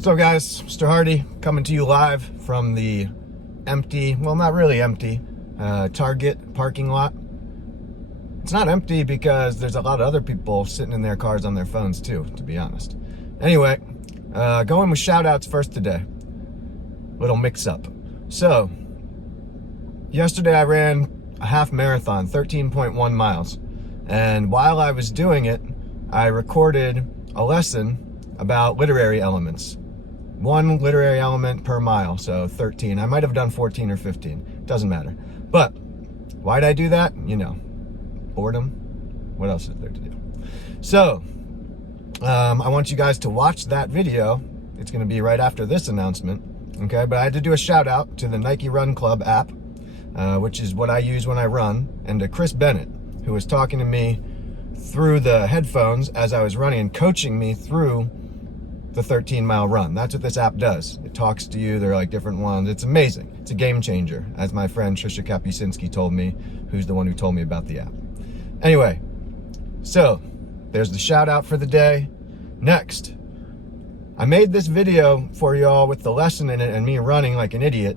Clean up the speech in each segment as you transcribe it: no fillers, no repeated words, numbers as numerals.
So guys, Mr. Hardy coming to you live from the empty, well not really empty, Target parking lot. It's not empty because there's a lot of other people sitting in their cars on their phones too, to be honest. Anyway, going with shout outs first today. Little mix up. So, yesterday I ran a half marathon, 13.1 miles. And while I was doing it, I recorded a lesson about literary elements. One literary element per mile, so 13. I might have done 14 or 15. Doesn't matter. But why'd I do that? You know, boredom. What else is there to do? So, I want you guys to watch that video. It's going to be right after this announcement. Okay, but I had to do a shout out to the Nike Run Club app, which is what I use when I run, and to Chris Bennett, who was talking to me through the headphones as I was running and coaching me through the 13-mile run. That's what this app does. It talks to you. There are like different ones. It's amazing. It's a game changer, as my friend Trisha Kapusinski told me, who's the one who told me about the app. Anyway, so there's the shout out for the day. Next, I made this video for y'all with the lesson in it and me running like an idiot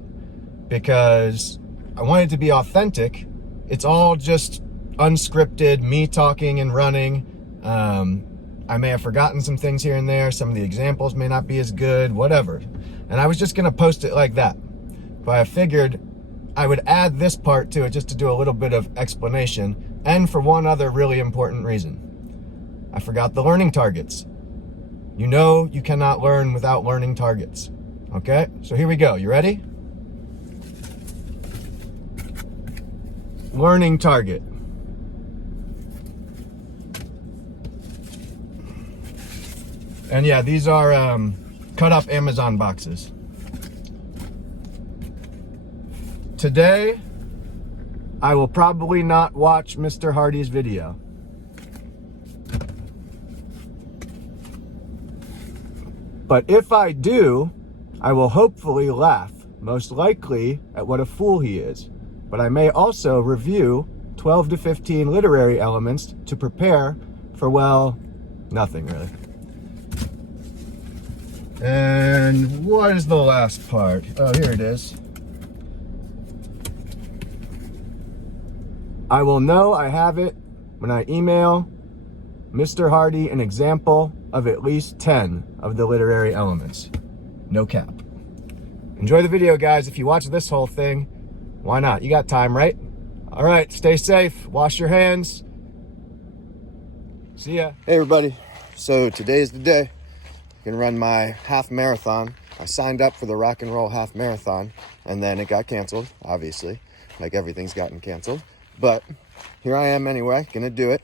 because I wanted to be authentic. It's all just unscripted, me talking and running. I may have forgotten some things here and there. Some of the examples may not be as good, whatever. And I was just gonna post it like that. But I figured I would add this part to it just to do a little bit of explanation, and for one other really important reason. I forgot the learning targets. You know you cannot learn without learning targets. Okay, so here we go. You ready? Learning target. And yeah, these are cut up Amazon boxes. Today, I will probably not watch Mr. Hardy's video. But if I do, I will hopefully laugh, most likely at what a fool he is. But I may also review 12 to 15 literary elements to prepare for, well, nothing really. And what is the last part? Oh, here it is. I will know I have it when I email Mr. Hardy an example of at least 10 of the literary elements. No cap. Enjoy the video, guys. If you watch this whole thing, why not? You got time, right? All right, stay safe. Wash your hands. See ya. Hey, everybody. So today's the day. I'm gonna run my half marathon. I signed up for the Rock and Roll half marathon, and then it got canceled, obviously. Like everything's gotten canceled. But here I am anyway, gonna do it.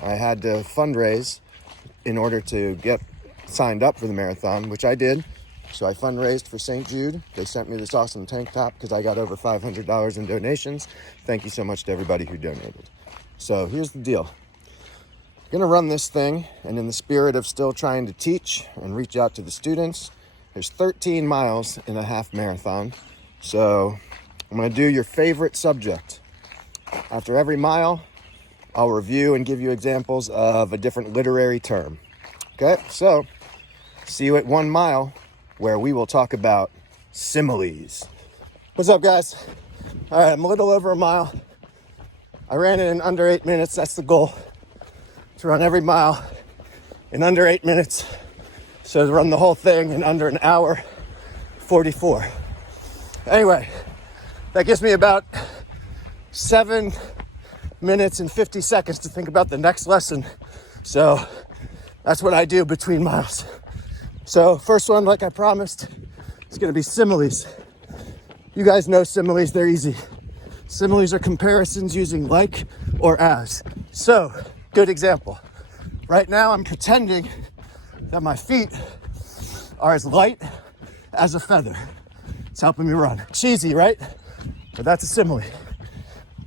I had to fundraise in order to get signed up for the marathon, which I did. So I fundraised for St. Jude. They sent me this awesome tank top because I got over $500 in donations. Thank you so much to everybody who donated. So here's the deal. I'm gonna run this thing, and in the spirit of still trying to teach and reach out to the students, there's 13 miles in a half marathon. So I'm gonna do your favorite subject. After every mile, I'll review and give you examples of a different literary term. Okay, so see you at 1 mile, where we will talk about similes. What's up, guys? All right, I'm a little over a mile. I ran it in under 8 minutes. That's the goal, to run every mile in under 8 minutes. So to run the whole thing in under an hour 44. Anyway, that gives me about 7 minutes and 50 seconds to think about the next lesson. So that's what I do between miles. So first one, like I promised, is gonna be similes. You guys know similes, they're easy. Similes are comparisons using like or as. So, good example. Right now I'm pretending that my feet are as light as a feather. It's helping me run. Cheesy, right? But that's a simile.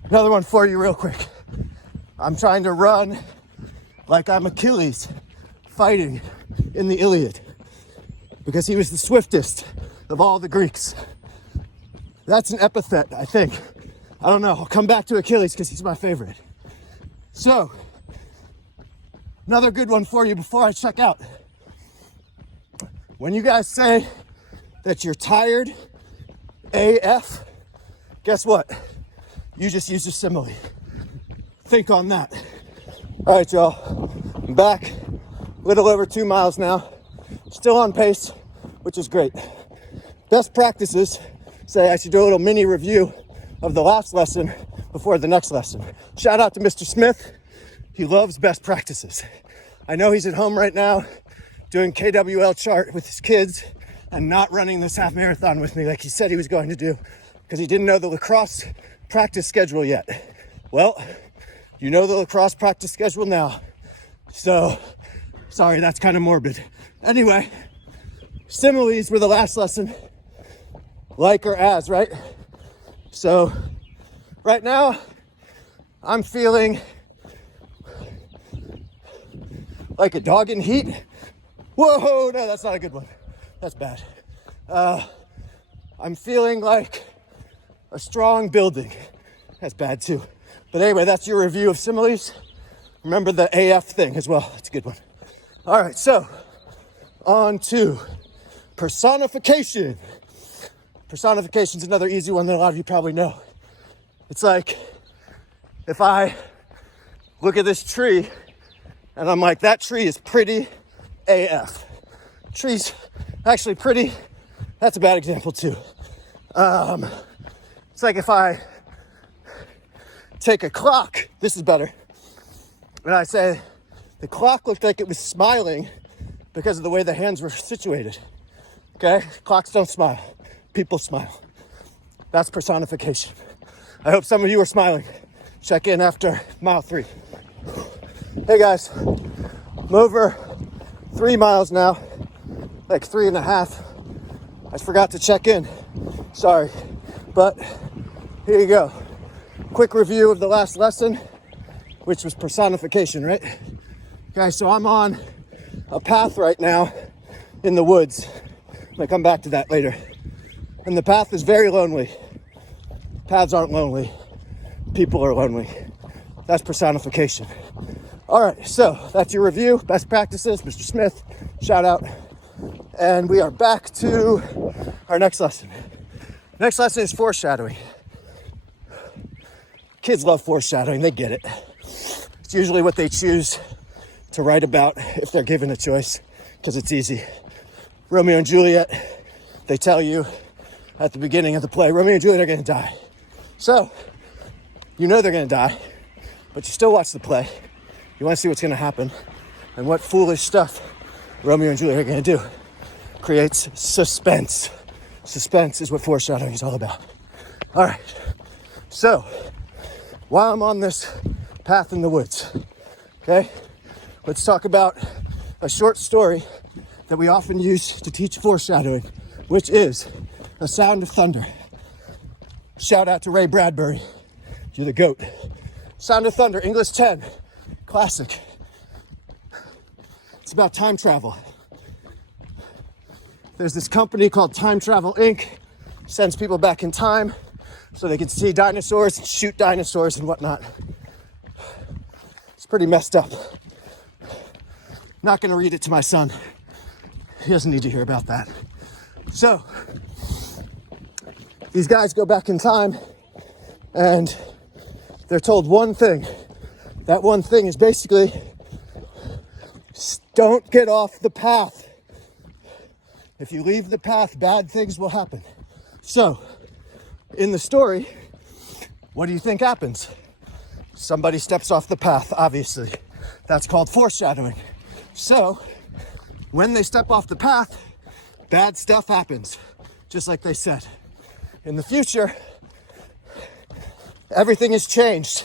Another one for you real quick. I'm trying to run like I'm Achilles fighting in the Iliad because he was the swiftest of all the Greeks. That's an epithet, I think. I don't know. I'll come back to Achilles because he's my favorite. So, another good one for you before I check out. When you guys say that you're tired AF, guess what? You just used a simile. Think on that. All right, y'all. I'm back. A little over 2 miles now. Still on pace, which is great. Best practices say I should do a little mini review of the last lesson before the next lesson. Shout out to Mr. Smith. He loves best practices. I know he's at home right now doing KWL chart with his kids and not running this half marathon with me like he said he was going to do because he didn't know the lacrosse practice schedule yet. Well, you know the lacrosse practice schedule now. So, sorry, that's kind of morbid. Anyway, similes were the last lesson. Like or as, right? So, right now, I'm feeling like a dog in heat. Whoa, no, that's not a good one. That's bad. I'm feeling like a strong building. That's bad too. But anyway, that's your review of similes. Remember the AF thing as well. That's a good one. All right, so on to personification. Personification is another easy one that a lot of you probably know. It's like if I look at this tree and I'm like, that tree is pretty AF. Tree's actually pretty. That's a bad example too. It's like if I take a clock, this is better, and I say the clock looked like it was smiling because of the way the hands were situated. Okay? Clocks don't smile. People smile. That's personification. I hope some of you are smiling. Check in after mile 3. Hey guys, I'm over 3 miles now, like 3.5. I forgot to check in. Sorry, but here you go. Quick review of the last lesson, which was personification, right? Okay, so I'm on a path right now in the woods. I'm gonna come back to that later. And the path is very lonely. Paths aren't lonely. People are lonely. That's personification. All right, so that's your review. Best practices, Mr. Smith, shout out. And we are back to our next lesson. Next lesson is foreshadowing. Kids love foreshadowing, they get it. It's usually what they choose to write about if they're given a choice, because it's easy. Romeo and Juliet, they tell you at the beginning of the play, Romeo and Juliet are gonna die. So, you know they're gonna die, but you still watch the play. You wanna see what's gonna happen and what foolish stuff Romeo and Juliet are gonna do. Creates suspense. Suspense is what foreshadowing is all about. All right, so while I'm on this path in the woods, okay, let's talk about a short story that we often use to teach foreshadowing, which is The Sound of Thunder. Shout out to Ray Bradbury. You're the GOAT. Sound of Thunder, English 10, classic. It's about time travel. There's this company called Time Travel Inc. Sends people back in time so they can see dinosaurs, shoot dinosaurs and whatnot. It's pretty messed up. Not gonna read it to my son. He doesn't need to hear about that. So, these guys go back in time and they're told one thing. That one thing is basically, don't get off the path. If you leave the path, bad things will happen. So, in the story, what do you think happens? Somebody steps off the path, obviously. That's called foreshadowing. So, when they step off the path, bad stuff happens, just like they said. In the future, everything has changed.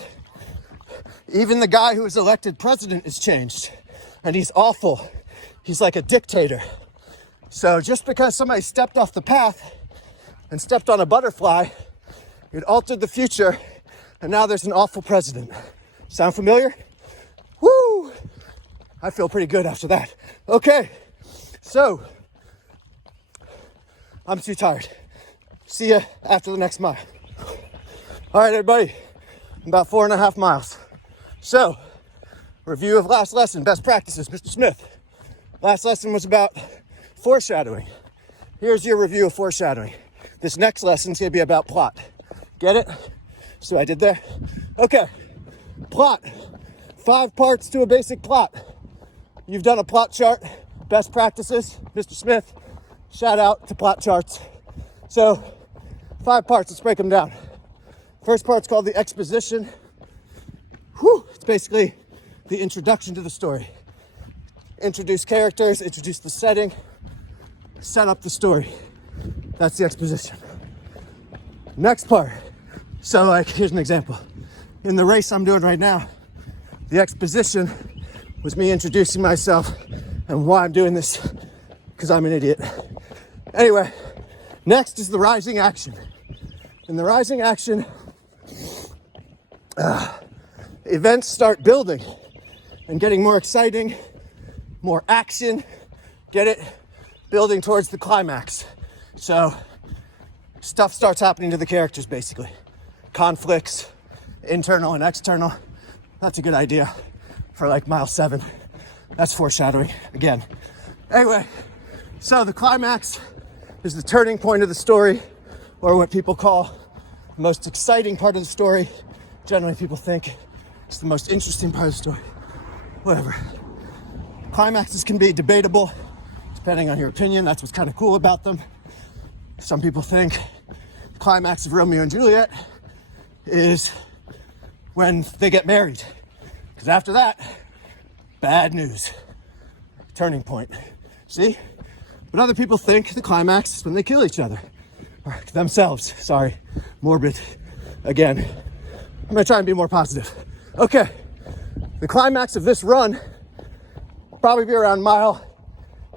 Even the guy who was elected president is changed. And he's awful. He's like a dictator. So just because somebody stepped off the path and stepped on a butterfly, it altered the future, and now there's an awful president. Sound familiar? Woo! I feel pretty good after that. Okay, so I'm too tired. See ya after the next mile. All right, everybody, about 4.5 miles. So, review of last lesson, best practices, Mr. Smith. Last lesson was about Foreshadowing. Here's your review of foreshadowing. This next lesson is going to be about plot. Get it? So I did there. Okay. Plot. 5 parts to a basic plot. You've done a plot chart. Best practices. Mr. Smith, shout out to plot charts. So 5 parts. Let's break them down. First part's called the exposition. It's basically the introduction to the story. Introduce characters, introduce the setting, set up the story. That's the exposition. Next part. So like, here's an example. In the race I'm doing right now, the exposition was me introducing myself and why I'm doing this, because I'm an idiot. Anyway, next is the rising action. In the rising action, events start building and getting more exciting, more action, get it? Building towards the climax. So stuff starts happening to the characters basically. Conflicts, internal and external. That's a good idea for like mile 7. That's foreshadowing again. Anyway, so the climax is the turning point of the story, or what people call the most exciting part of the story. Generally people think it's the most interesting part of the story. Whatever. Climaxes can be debatable, depending on your opinion. That's what's kind of cool about them. Some people think the climax of Romeo and Juliet is when they get married. Because after that, bad news. Turning point. See? But other people think the climax is when they kill each other. Or themselves. Sorry. Morbid. Again. I'm going to try and be more positive. Okay. The climax of this run probably be around mile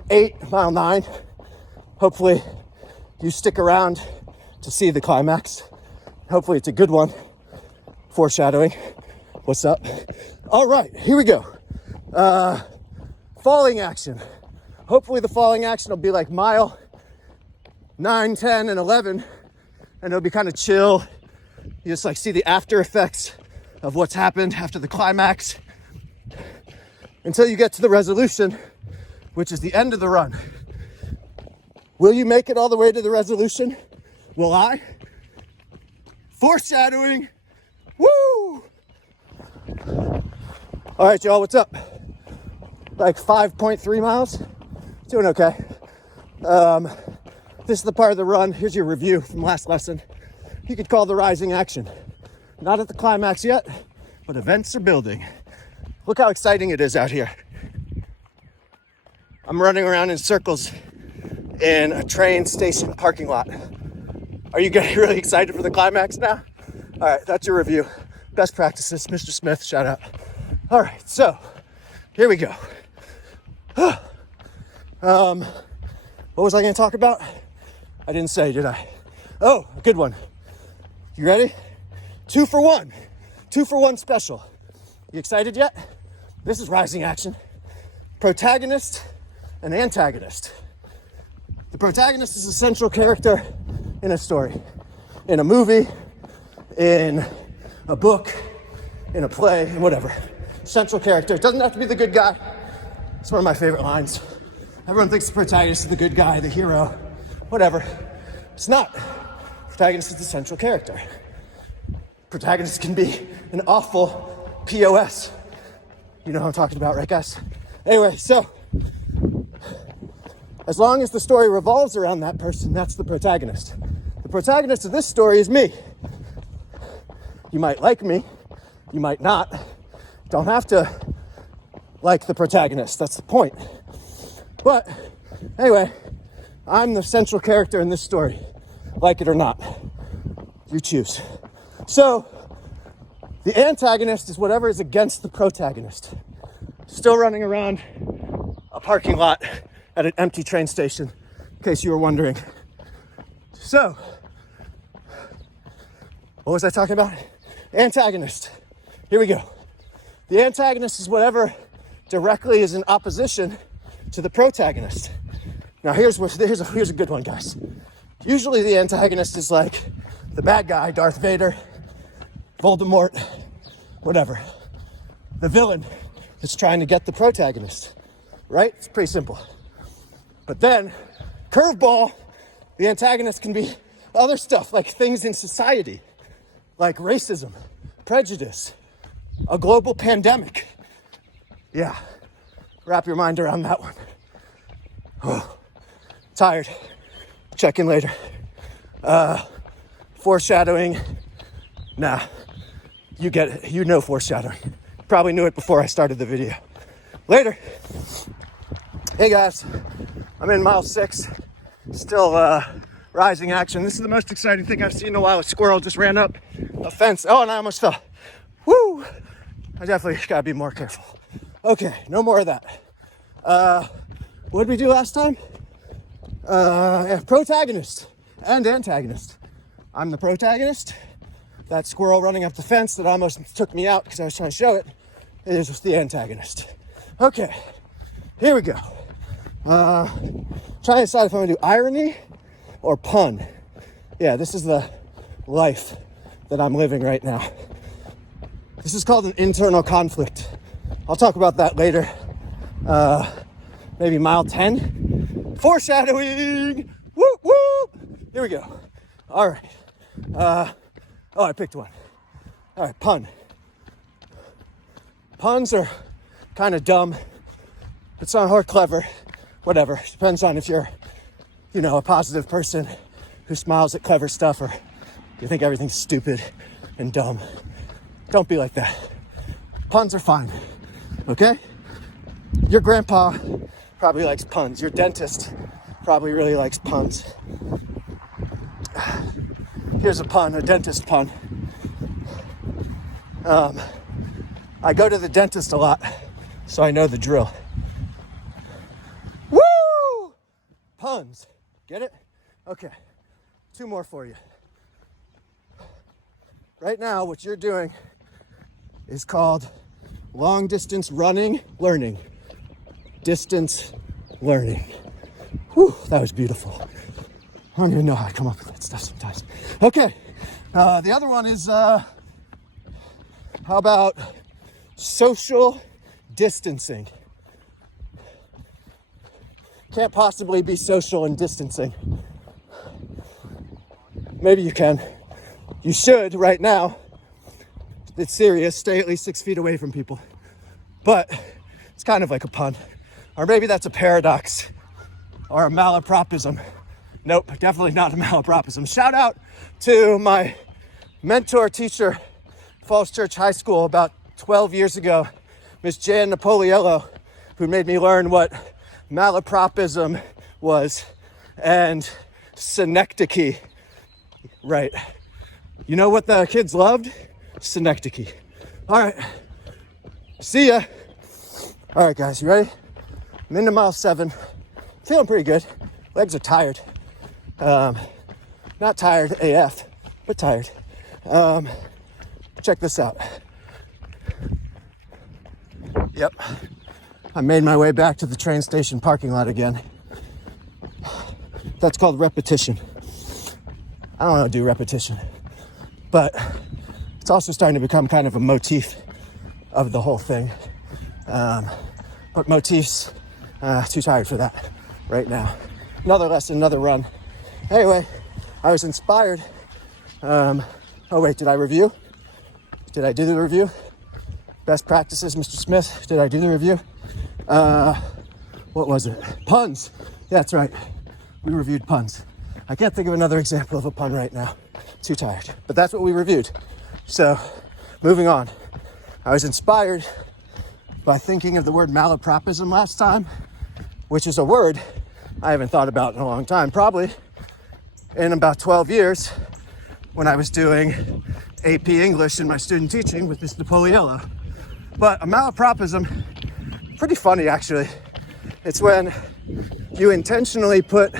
8, mile 9. Hopefully you stick around to see the climax. Hopefully it's a good one. Foreshadowing. What's up? All right, here we go. Falling action. Hopefully the falling action will be like mile 9, 10, and 11. And it'll be kind of chill. You just like see the after effects of what's happened after the climax. Until you get to the resolution, which is the end of the run. Will you make it all the way to the resolution? Will I? Foreshadowing. Woo! All right, y'all, what's up? Like 5.3 miles? Doing okay. This is the part of the run. Here's your review from last lesson. You could call the rising action. Not at the climax yet, but events are building. Look how exciting it is out here. I'm running around in circles in a train station parking lot. Are you getting really excited for the climax now? All right, that's your review. Best practices, Mr. Smith, shout out. All right, so here we go. What was I gonna talk about? I didn't say, did I? Oh, a good one. You ready? 2 for 1. 2 for 1 special. You excited yet? This is rising action. Protagonist and antagonist. The protagonist is a central character in a story, in a movie, in a book, in a play, whatever. Central character. It doesn't have to be the good guy. It's one of my favorite lines. Everyone thinks the protagonist is the good guy, the hero, whatever. It's not. Protagonist is the central character. Protagonist can be an awful POS. You know what I'm talking about, right, guys? Anyway, so as long as the story revolves around that person, that's the protagonist. The protagonist of this story is me. You might like me, you might not. Don't have to like the protagonist, that's the point. But anyway, I'm the central character in this story, like it or not. You choose. So, the antagonist is whatever is against the protagonist. Still running around a parking lot at an empty train station, in case you were wondering. So, what was I talking about? Antagonist. Here we go. The antagonist is whatever directly is in opposition to the protagonist. Now here's a good one, guys. Usually the antagonist is like the bad guy, Darth Vader, Voldemort, whatever. The villain that's trying to get the protagonist, right? It's pretty simple. But then, curveball, the antagonist can be other stuff, like things in society, like racism, prejudice, a global pandemic. Yeah, wrap your mind around that one. Oh, tired. Check in later. Foreshadowing. Nah, you get it. You know foreshadowing. Probably knew it before I started the video. Later. Hey guys, I'm in mile 6. Still rising action. This is the most exciting thing I've seen in a while. A squirrel just ran up a fence. Oh, and I almost fell. Woo! I definitely gotta be more careful. Okay, no more of that. What did we do last time? Protagonist and antagonist. I'm the protagonist. That squirrel running up the fence that almost took me out because I was trying to show it is just the antagonist. Okay, here we go. Trying to decide if I'm gonna do irony or pun. Yeah, this is the life that I'm living right now. This is called an internal conflict. I'll talk about that later. Maybe mile 10. Foreshadowing! Woo woo! Here we go. All right. I picked one. All right, pun. Puns are kind of dumb. It's not or clever. Whatever. Depends on if you're, a positive person who smiles at clever stuff or you think everything's stupid and dumb. Don't be like that. Puns are fine. Okay? Your grandpa probably likes puns. Your dentist probably really likes puns. Here's a pun, a dentist pun. I go to the dentist a lot, so I know the drill. Woo! Puns. Get it? Okay. 2 more for you. Right now, what you're doing is called long distance running, learning. Distance learning. Whew, that was beautiful. I don't even know how I come up with that stuff sometimes. Okay, the other one is, how about social distancing? Can't possibly be social and distancing. Maybe you can. You should right now. It's serious. Stay at least 6 feet away from people. But it's kind of like a pun. Or maybe that's a paradox or a malapropism. Nope, definitely not a malapropism. Shout out to my mentor teacher, Falls Church High School, about 12 years ago, Miss Jan Napoliello, who made me learn what malapropism was and synecdoche. Right. You know what the kids loved? Synecdoche. All right. See ya. All right, guys, you ready? I'm into mile 7. Feeling pretty good. Legs are tired. Not tired AF, but tired. Check this out. Yep. I made my way back to the train station parking lot again. That's called repetition. I don't know how to do repetition, but it's also starting to become kind of a motif of the whole thing. But motifs, too tired for that right now. Another lesson, another run. Anyway, I was inspired. Oh wait, did I review? Did I do the review? Best practices, Mr. Smith. Did I do the review? What was it? Puns. Yeah, that's right. We reviewed puns. I can't think of another example of a pun right now. Too tired. But that's what we reviewed. So, moving on. I was inspired by thinking of the word malapropism last time, which is a word I haven't thought about in a long time. Probably in about 12 years when I was doing AP English in my student teaching with Miss Napoliello. But a malapropism, pretty funny actually. It's when you intentionally put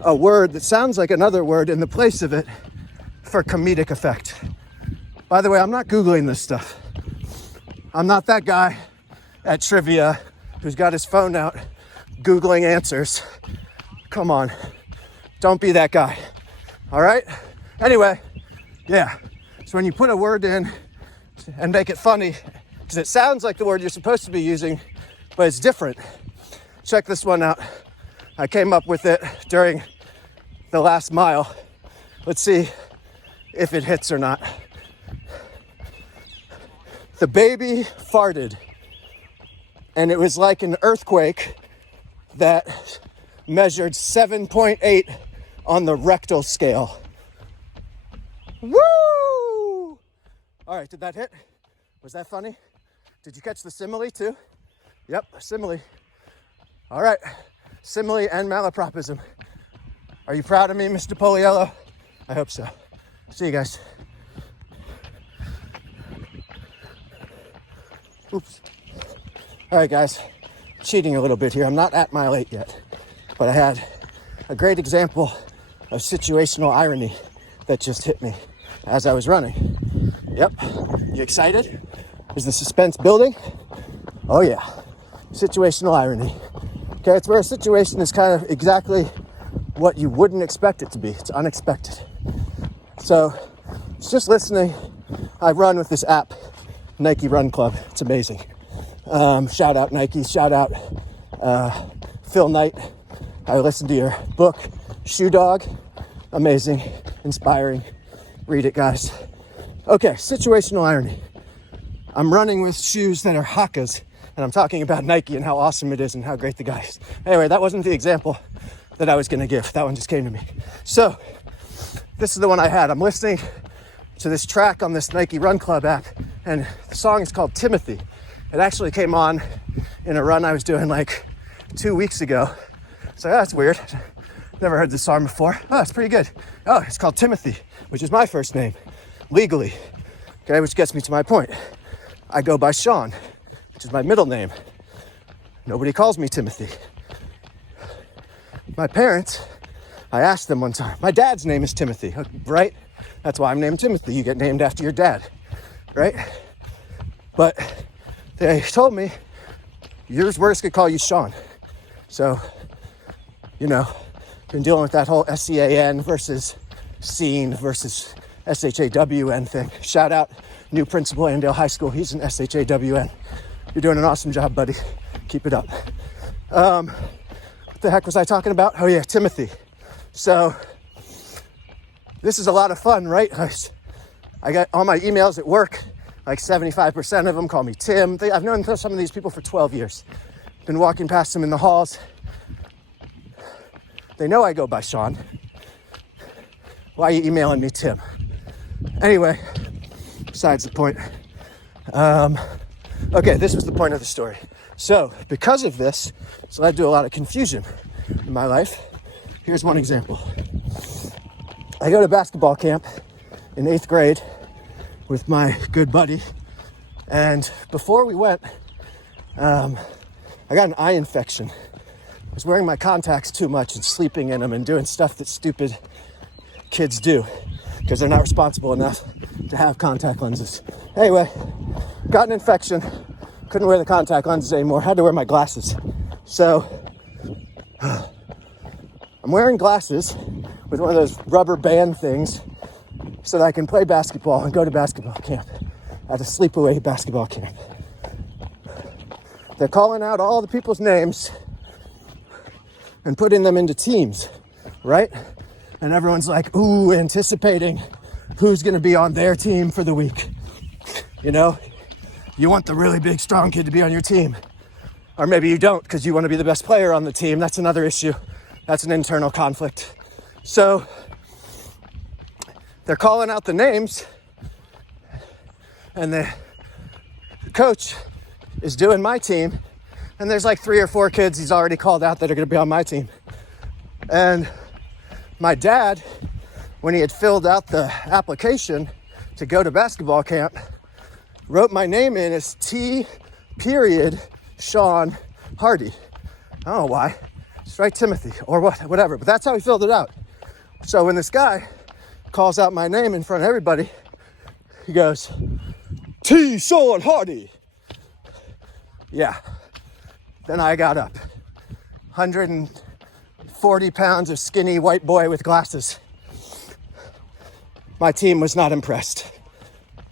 a word that sounds like another word in the place of it for comedic effect. By the way, I'm not Googling this stuff. I'm not that guy at trivia who's got his phone out Googling answers. Come on, don't be that guy, all right? Anyway, yeah, so when you put a word in and make it funny, because it sounds like the word you're supposed to be using, but it's different. Check this one out. I came up with it during the last mile. Let's see if it hits or not. The baby farted, and it was like an earthquake that measured 7.8 on the rectal scale. Woo! All right, did that hit? Was that funny? Did you catch the simile too? Yep, simile. All right, simile and malapropism. Are you proud of me, Mr. Poliello? I hope so. See you guys. Oops. All right, guys, cheating a little bit here. I'm not at mile 8 yet, but I had a great example of situational irony that just hit me as I was running. Yep, you excited? Is the suspense building? Oh yeah, situational irony. Okay, it's where a situation is kind of exactly what you wouldn't expect it to be. It's unexpected. So, it's just listening. I run with this app, Nike Run Club. It's amazing. Shout out Nike, shout out Phil Knight. I listened to your book, Shoe Dog. Amazing, inspiring. Read it, guys. Okay, situational irony. I'm running with shoes that are Hakkas, and I'm talking about Nike and how awesome it is and how great the guy is. Anyway, that wasn't the example that I was gonna give. That one just came to me. So, this is the one I had. I'm listening to this track on this Nike Run Club app, and the song is called Timothy. It actually came on in a run I was doing like 2 weeks ago. So that's weird. Never heard this song before. Oh, it's pretty good. Oh, it's called Timothy, which is my first name, legally. Okay, which gets me to my point. I go by Sean, which is my middle name. Nobody calls me Timothy. My parents, I asked them one time, my dad's name is Timothy, right? That's why I'm named Timothy. You get named after your dad, right? But they told me, yours worse could call you Sean. So, you know, been dealing with that whole SCAN versus SEAN versus SHAWN thing. Shout out new principal Andale High School. He's an SHAWN. You're doing an awesome job, buddy. Keep it up. What the heck was I talking about? Oh yeah, Timothy. So this is a lot of fun, right? I got all my emails at work, like 75% of them call me Tim. I've known some of these people for 12 years. Been walking past them in the halls. They know I go by Sean. Why are you emailing me Tim? Anyway, besides the point. Okay, this was the point of the story. So, because of this, it's led to a lot of confusion in my life. Here's one example. I go to basketball camp in 8th grade with my good buddy. And before we went, I got an eye infection. I was wearing my contacts too much and sleeping in them and doing stuff that stupid kids do because they're not responsible enough to have contact lenses. Anyway, got an infection. Couldn't wear the contact lenses anymore. Had to wear my glasses. So I'm wearing glasses with one of those rubber band things so that I can play basketball and go to basketball camp at a sleepaway basketball camp. They're calling out all the people's names and putting them into teams, right? And everyone's like, ooh, anticipating who's gonna be on their team for the week. You know, you want the really big, strong kid to be on your team. Or maybe you don't because you want to be the best player on the team. That's another issue. That's an internal conflict. So they're calling out the names and the coach is doing my team. And there's like 3 or 4 kids he's already called out that are going to be on my team. And my dad, when he had filled out the application to go to basketball camp, wrote my name in as T. Sean Hardy. I don't know why. Just write Timothy or whatever. But that's how he filled it out. So when this guy calls out my name in front of everybody, he goes, T. Sean Hardy. Yeah. Then I got up. 140 pounds of skinny white boy with glasses. My team was not impressed.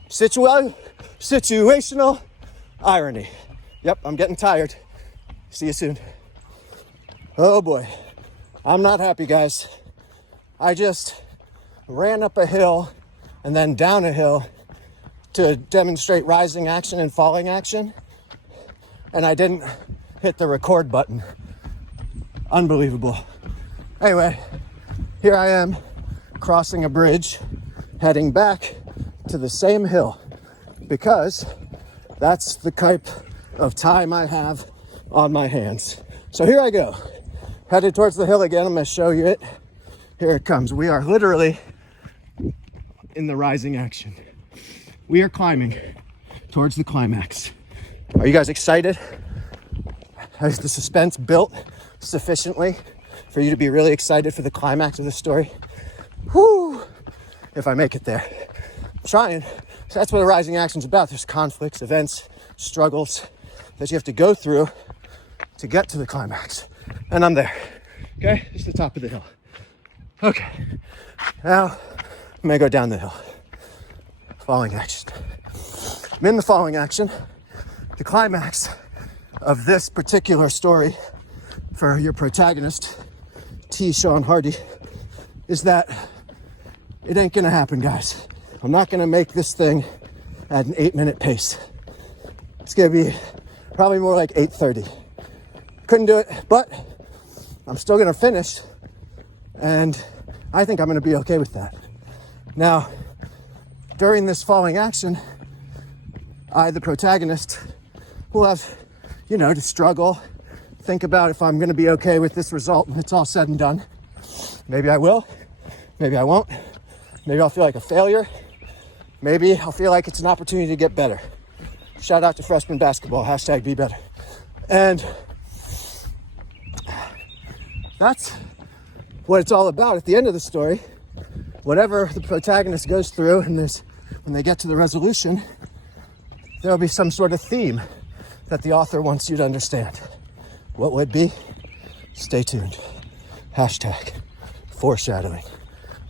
Situational irony. Yep, I'm getting tired. See you soon. Oh boy. I'm not happy, guys. I just ran up a hill and then down a hill to demonstrate rising action and falling action, and I didn't hit the record button. Unbelievable. Anyway, here I am crossing a bridge, heading back to the same hill, because that's the type of time I have on my hands. So here I go, headed towards the hill again. I'm going to show you it. Here it comes. We are literally in the rising action. We are climbing towards the climax. Are you guys excited? Has the suspense built sufficiently for you to be really excited for the climax of the story? Whew! If I make it there. I'm trying. So that's what a rising action is about. There's conflicts, events, struggles that you have to go through to get to the climax. And I'm there. Okay? It's the top of the hill. Okay. Now, I'm gonna go down the hill. Falling action. I'm in the falling action. The climax of this particular story for your protagonist, T. Sean Hardy, is that it ain't gonna happen, guys. I'm not gonna make this thing at an 8-minute pace. It's gonna be probably more like 8:30. Couldn't do it, but I'm still gonna finish, and I think I'm gonna be okay with that. Now, during this falling action, I, the protagonist, will have, to struggle, think about if I'm gonna be okay with this result when it's all said and done. Maybe I will, maybe I won't. Maybe I'll feel like a failure. Maybe I'll feel like it's an opportunity to get better. Shout out to freshman basketball, #BeBetter. And that's what it's all about at the end of the story. Whatever the protagonist goes through, and when they get to the resolution, there'll be some sort of theme that the author wants you to understand. What would it be? Stay tuned. #foreshadowing.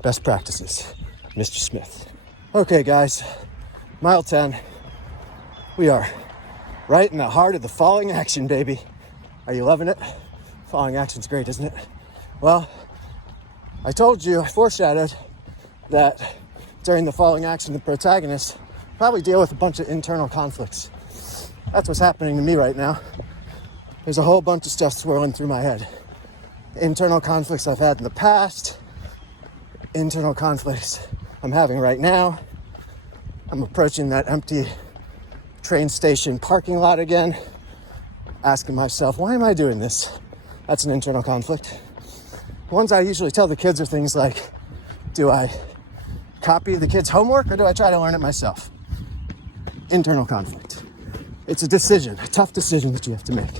Best practices, Mr. Smith. Okay, guys, mile 10. We are right in the heart of the falling action, baby. Are you loving it? Falling action's great, isn't it? Well, I told you, I foreshadowed that during the falling action, the protagonist probably deal with a bunch of internal conflicts. That's what's happening to me right now. There's a whole bunch of stuff swirling through my head. Internal conflicts I've had in the past, internal conflicts I'm having right now. I'm approaching that empty train station parking lot again, asking myself, why am I doing this? That's an internal conflict. Ones I usually tell the kids are things like, do I copy the kids' homework or do I try to learn it myself? Internal conflict. It's a decision, a tough decision that you have to make.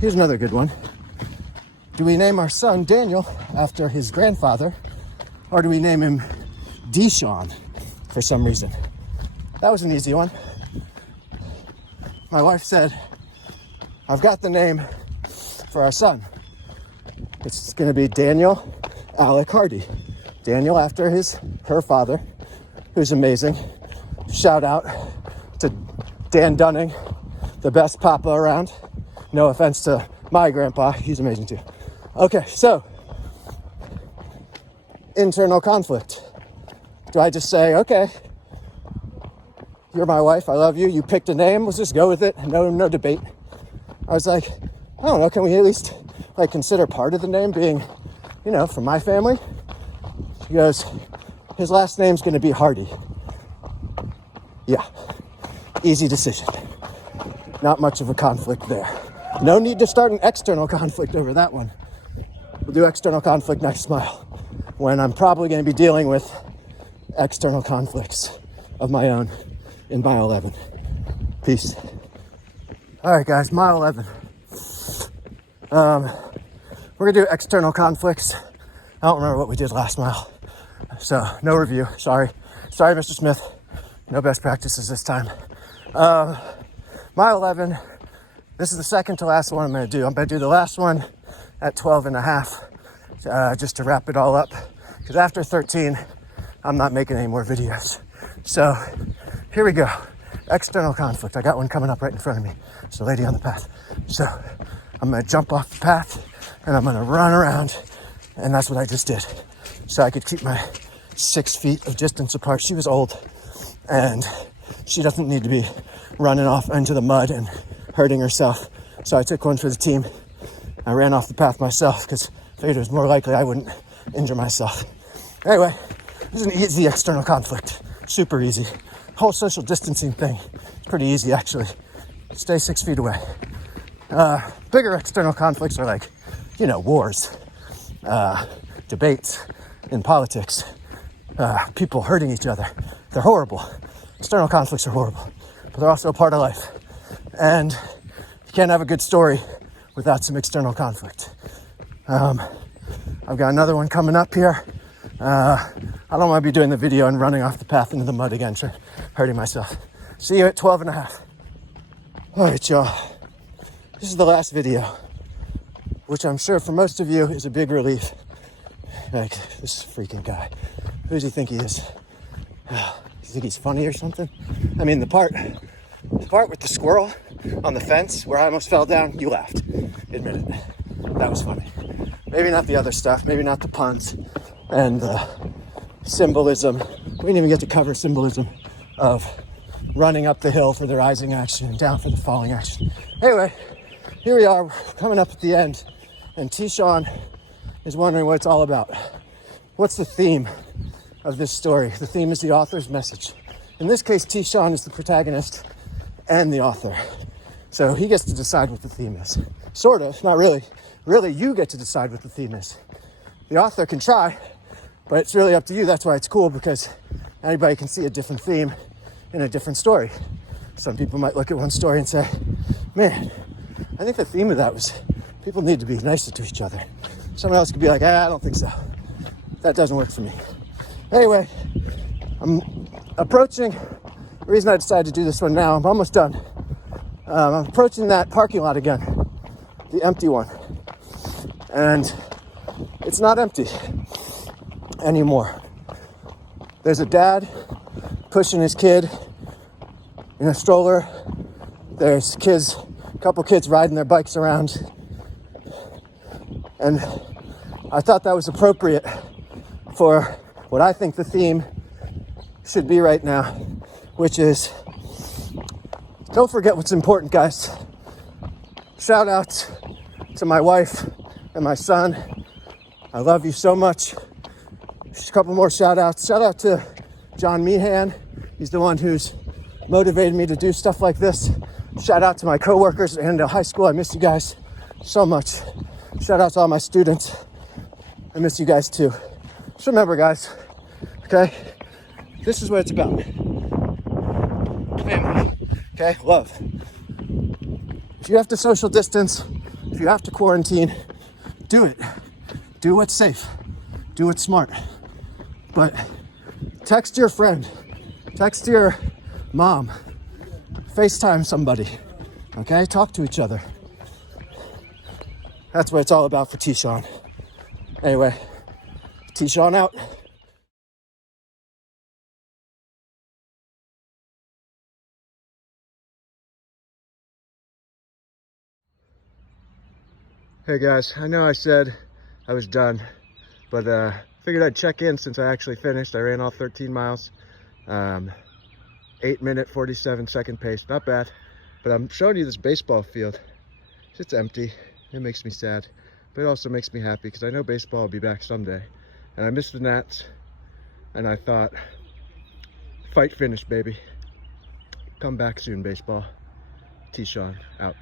Here's another good one. Do we name our son Daniel after his grandfather, or do we name him Deshaun for some reason? That was an easy one. My wife said, I've got the name for our son. It's gonna be Daniel Alec Hardy. Daniel after her father, who's amazing. Shout out to Dan Dunning, the best papa around. No offense to my grandpa, he's amazing too. Okay, so, internal conflict. Do I just say, okay, you're my wife, I love you, you picked a name, let's just go with it, no debate. I was like, I don't know, can we at least consider part of the name being, from my family? She goes, his last name's gonna be Hardy. Yeah, easy decision. Not much of a conflict there. No need to start an external conflict over that one. We'll do external conflict next mile, when I'm probably gonna be dealing with external conflicts of my own in mile 11. Peace. All right, guys, mile 11. We're gonna do external conflicts. I don't remember what we did last mile, so no review. Sorry, Mr. Smith. No best practices this time. Mile 11. This is the second to last one I'm gonna do. I'm gonna do the last one at 12 and a half, just to wrap it all up. Because after 13, I'm not making any more videos. So here we go. External conflict. I got one coming up right in front of me. It's a lady on the path. So I'm gonna jump off the path and I'm gonna run around And that's what I just did. So I could keep my 6 feet of distance apart. She was old and she doesn't need to be running off into the mud and hurting herself. So I took one for the team. I ran off the path myself because I figured it was more likely I wouldn't injure myself. Anyway, this is an easy external conflict. Super easy. Whole social distancing thing. It's pretty easy actually. Stay 6 feet away. Bigger external conflicts are like, wars, debates in politics, people hurting each other. They're horrible. External conflicts are horrible, but they're also a part of life. And you can't have a good story without some external conflict. I've got another one coming up here. I don't want to be doing the video and running off the path into the mud again, hurting myself. See you at 12.5. All right, y'all. This is the last video, which I'm sure for most of you is a big relief. Like, this freaking guy. Who does he think he is? You think he's funny or something? I mean, the part with the squirrel on the fence where I almost fell down, you laughed. Admit it. That was funny. Maybe not the other stuff, maybe not the puns and the symbolism. We didn't even get to cover symbolism of running up the hill for the rising action and down for the falling action. Anyway, here we are, coming up at the end, and T-Sean is wondering what it's all about. What's the theme of this story? The theme is the author's message. In this case, T-Sean is the protagonist and the author. So he gets to decide what the theme is. Sort of, not really. Really, you get to decide what the theme is. The author can try, but it's really up to you. That's why it's cool, because anybody can see a different theme in a different story. Some people might look at one story and say, man, I think the theme of that was people need to be nicer to each other. Someone else could be like, I don't think so. That doesn't work for me. Anyway, I'm approaching, the reason I decided to do this one now, I'm almost done. I'm approaching that parking lot again, the empty one. And it's not empty anymore. There's a dad pushing his kid in a stroller. There's a couple kids riding their bikes around. And I thought that was appropriate for what I think the theme should be right now, which is, don't forget what's important, guys. Shout out to my wife and my son. I love you so much. Just a couple more shout outs. Shout out to John Meehan. He's the one who's motivated me to do stuff like this. Shout out to my coworkers at Annandale High School. I miss you guys so much. Shout out to all my students. I miss you guys too. Just remember, guys, okay? This is what it's about. Family, okay? Love. If you have to social distance, if you have to quarantine, do it. Do what's safe. Do what's smart. But text your friend. Text your mom. FaceTime somebody. Okay? Talk to each other. That's what it's all about for T-Sean. Anyway, T-Sean out. Hey guys, I know I said I was done, but figured I'd check in since I actually finished. I ran all 13 miles, 8-minute, 47-second pace, not bad. But I'm showing you this baseball field. It's empty. It makes me sad, but it also makes me happy because I know baseball will be back someday. And I miss the Nats, and I thought, fight finish, baby. Come back soon, baseball. T-Sean out.